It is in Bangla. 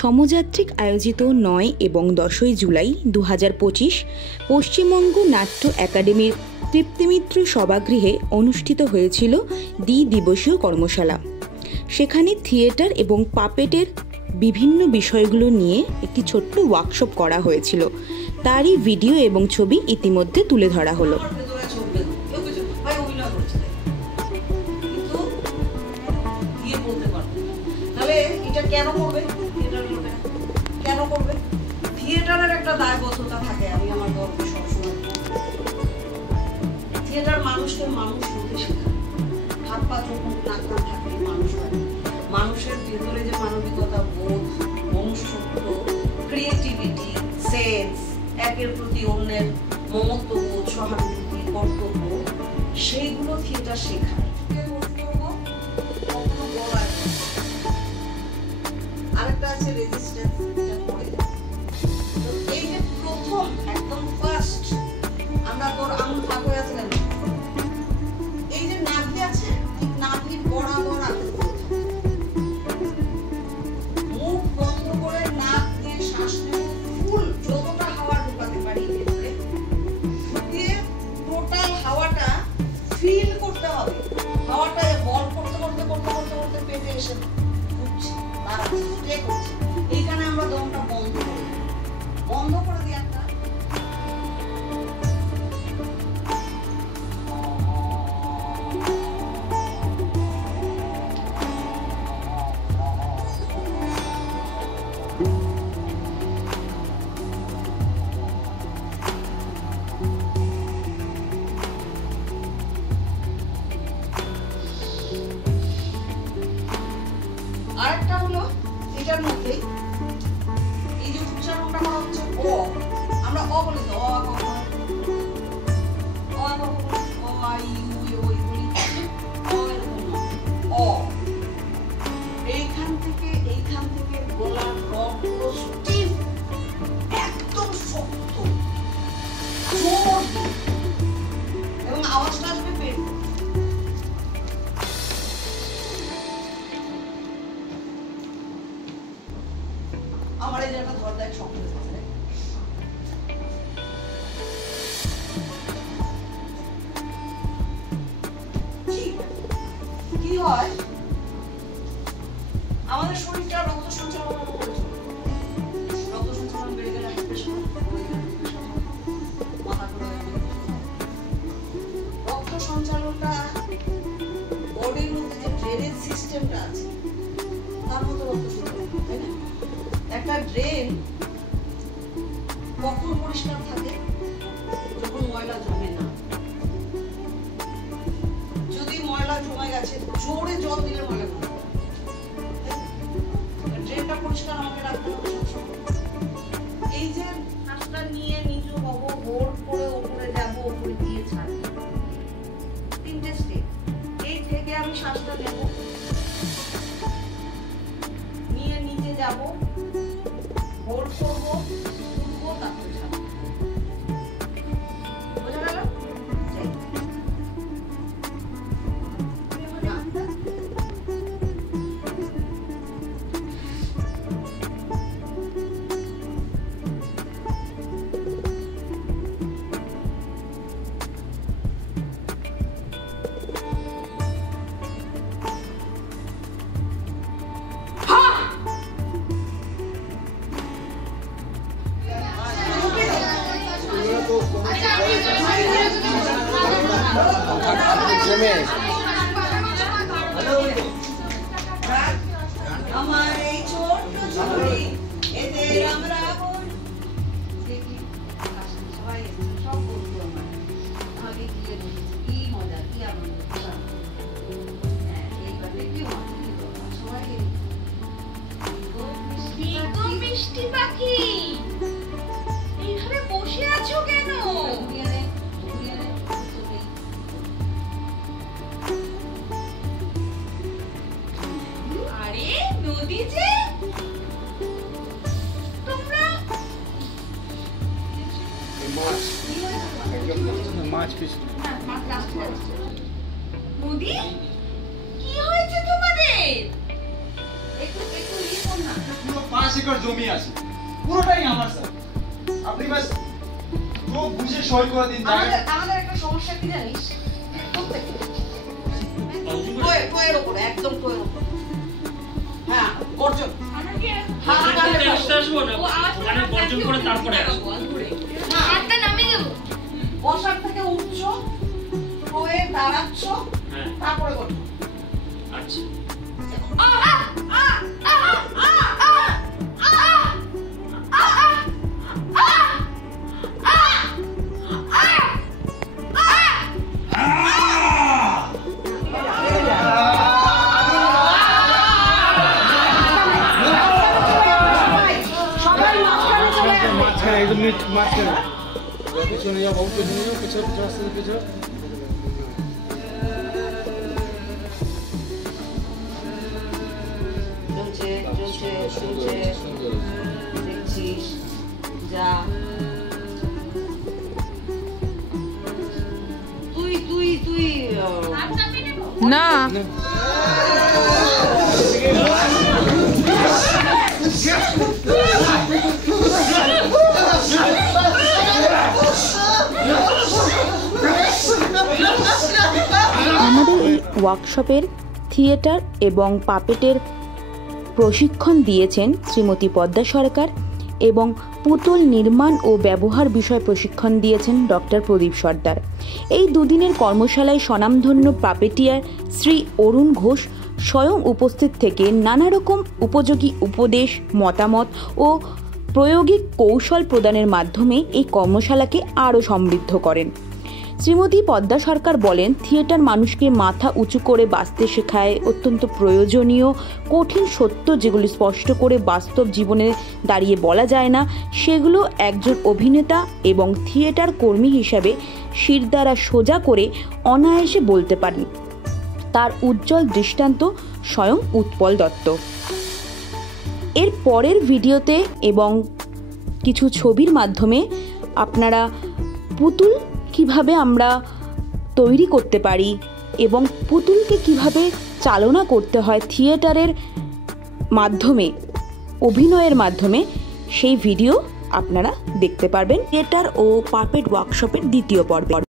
সমযাত্রিক আয়োজিত 9 এবং 10 জুলাই 2025 পশ্চিমবঙ্গ নাট্য একাডেমির তৃপ্তিমিত্র সভাগৃহে অনুষ্ঠিত হয়েছিল দ্বিদিবসীয় কর্মশালা। সেখানে থিয়েটার এবং পাপেটের বিভিন্ন বিষয়গুলো নিয়ে একটি ছোট্ট ওয়ার্কশপ করা হয়েছিল। তারই ভিডিও এবং ছবি ইতিমধ্যে তুলে ধরা হলো। থিয়েটারের একটা দায়বদ্ধতা থাকে। আমি আমার গল্পে সবসময় থিয়েটার মানুষকে মানুষ হতে শেখায়। হাত পা চোখ মুখ নাক কান থাকলে মানুষ হয়। মানুষের ভেতরে যে মানবিকতা বোধ, মনুষ্যত্ব, ক্রিয়েটিভিটি, সেন্স, একের প্রতি অন্যের মমত্ববোধ, সহানুভূতি, কর্তব্য, সেইগুলো থিয়েটার শেখায়। আরেকটা আছে রেজিস্ট্যান্স। এই যে প্রথম একদম ফার্স্ট আমরা তোর আঙুল ফাঁক হয়ে আছে কেন? এই যে নাভি আছে, ঠিক নাভির বরাবর মুখ বন্ধ করে নাক দিয়ে শ্বাস নেব, ফুল যতটা হাওয়া ঢোকাতে পারি ভেতরে ঢুকিয়ে টোটাল হাওয়াটা ফিল করতে হবে। হাওয়াটা বল করতে করতে করতে করতে করতে পেটে এসে উঠছে, স্টে করছে। এইখানে আমরা দমটা বন্ধ করে দিই একটা। আরেকটা হলো এটার মধ্যে এই যে উচ্চারণটা করা হচ্ছে ও, আমরা অ বলি তো অ এইখান থেকে গলার রক্ত স্টিফ, একদম শক্ত, জোর এবং আওয়াজটা আসবে পেট। আমার এই জায়গাটা ধরতে এক শক্ত আছে। কি হয়, আমাদের শরীরটা রক্ত সঞ্চালন করে চলে। রক্ত সঞ্চালন বেড়ে গেলে মাথা ঘোরা, রক্ত সঞ্চালনটা বডির মধ্যে যে ড্রেনেজ সিস্টেমটা আছে তার মতো রক্ত সঞ্চালন, তাই না? একটা ড্রেন কখন পরিষ্কার থাকে? যখন ময়লা জমে না। যদি ময়লা জমে গেছে, জোরে জল দিলে ময়লা জমে, ড্রেনটা পরিষ্কার আমাকে রাখতে হবে সবসময়। এই যে শ্বাসটা নিয়ে নিচু হব, হোল্ড করে উপরে যাব, উপরে দিয়ে ছাড়ব, তিনটে স্টেপ। এই থেকে আমি শ্বাসটা নেব, নিয়ে নিচে যাব, হোল্ড করবো, উঠবো, তারপরে ছাড়বো। বোঝা গেল? আমার এই ছোট্ট ঝুড়ি এতে আমরা দেখি সবাই সব বলতো আমাকে কি মজা, কি আনন্দ। হ্যাঁ, এইভাবে কি সবাই মিষ্টি পাখি এইখানে বসে আছো কেন? আরে নদী যে তোমরা মাছ পিস নদী কি হয়েছে তোমাদের? একটু একটু ই করো না। পাশে একর জমি আছে, পুরোটাই আমার স্যার। আপনি বাস চোখ বুঝে সই করে দিন। আমাদের একটা সমস্যা কি জানিস, টোয়ের উপরে, একদম টোয়ের উপরে। হ্যাঁ, গর্জন। বসার থেকে উঠছো, টোয়ে দাঁড়াচ্ছ, তারপরে গর্জন। আচ্ছা। দেখছিস যা তুই না আমাদের এই ওয়ার্কশপের থিয়েটার এবং পাপেটের প্রশিক্ষণ দিয়েছেন শ্রীমতী পদ্মা সরকার এবং পুতুল নির্মাণ ও ব্যবহার বিষয় প্রশিক্ষণ দিয়েছেন ডক্টর প্রদীপ সর্দার। এই দুদিনের কর্মশালায় স্বনামধন্য পাপেটিয়ার শ্রী অরুণ ঘোষ স্বয়ং উপস্থিত থেকে নানা রকম উপযোগী উপদেশ, মতামত ও প্রায়োগিক কৌশল প্রদানের মাধ্যমে এই কর্মশালাকে আরও সমৃদ্ধ করেন। শ্রীমতী পদ্মা সরকার বলেন, থিয়েটার মানুষকে মাথা উঁচু করে বাঁচতে শেখায়। অত্যন্ত প্রয়োজনীয় কঠিন সত্য যেগুলি স্পষ্ট করে বাস্তব জীবনে দাঁড়িয়ে বলা যায় না, সেগুলো একজন অভিনেতা এবং থিয়েটার কর্মী হিসাবে শিরদাঁড়া সোজা করে অনায়াসে বলতে পারেন। তার উজ্জ্বল দৃষ্টান্ত স্বয়ং উৎপল দত্ত। এর পরের ভিডিওতে এবং কিছু ছবির মাধ্যমে আপনারা পুতুল কিভাবে আমরা তৈরি করতে পারি এবং পুতুলকে কিভাবে চালনা করতে হয় থিয়েটারের মাধ্যমে, অভিনয়ের মাধ্যমে, সেই ভিডিও আপনারা দেখতে পারবেন থিয়েটার ও পাপেট ওয়ার্কশপের দ্বিতীয় পর্বে।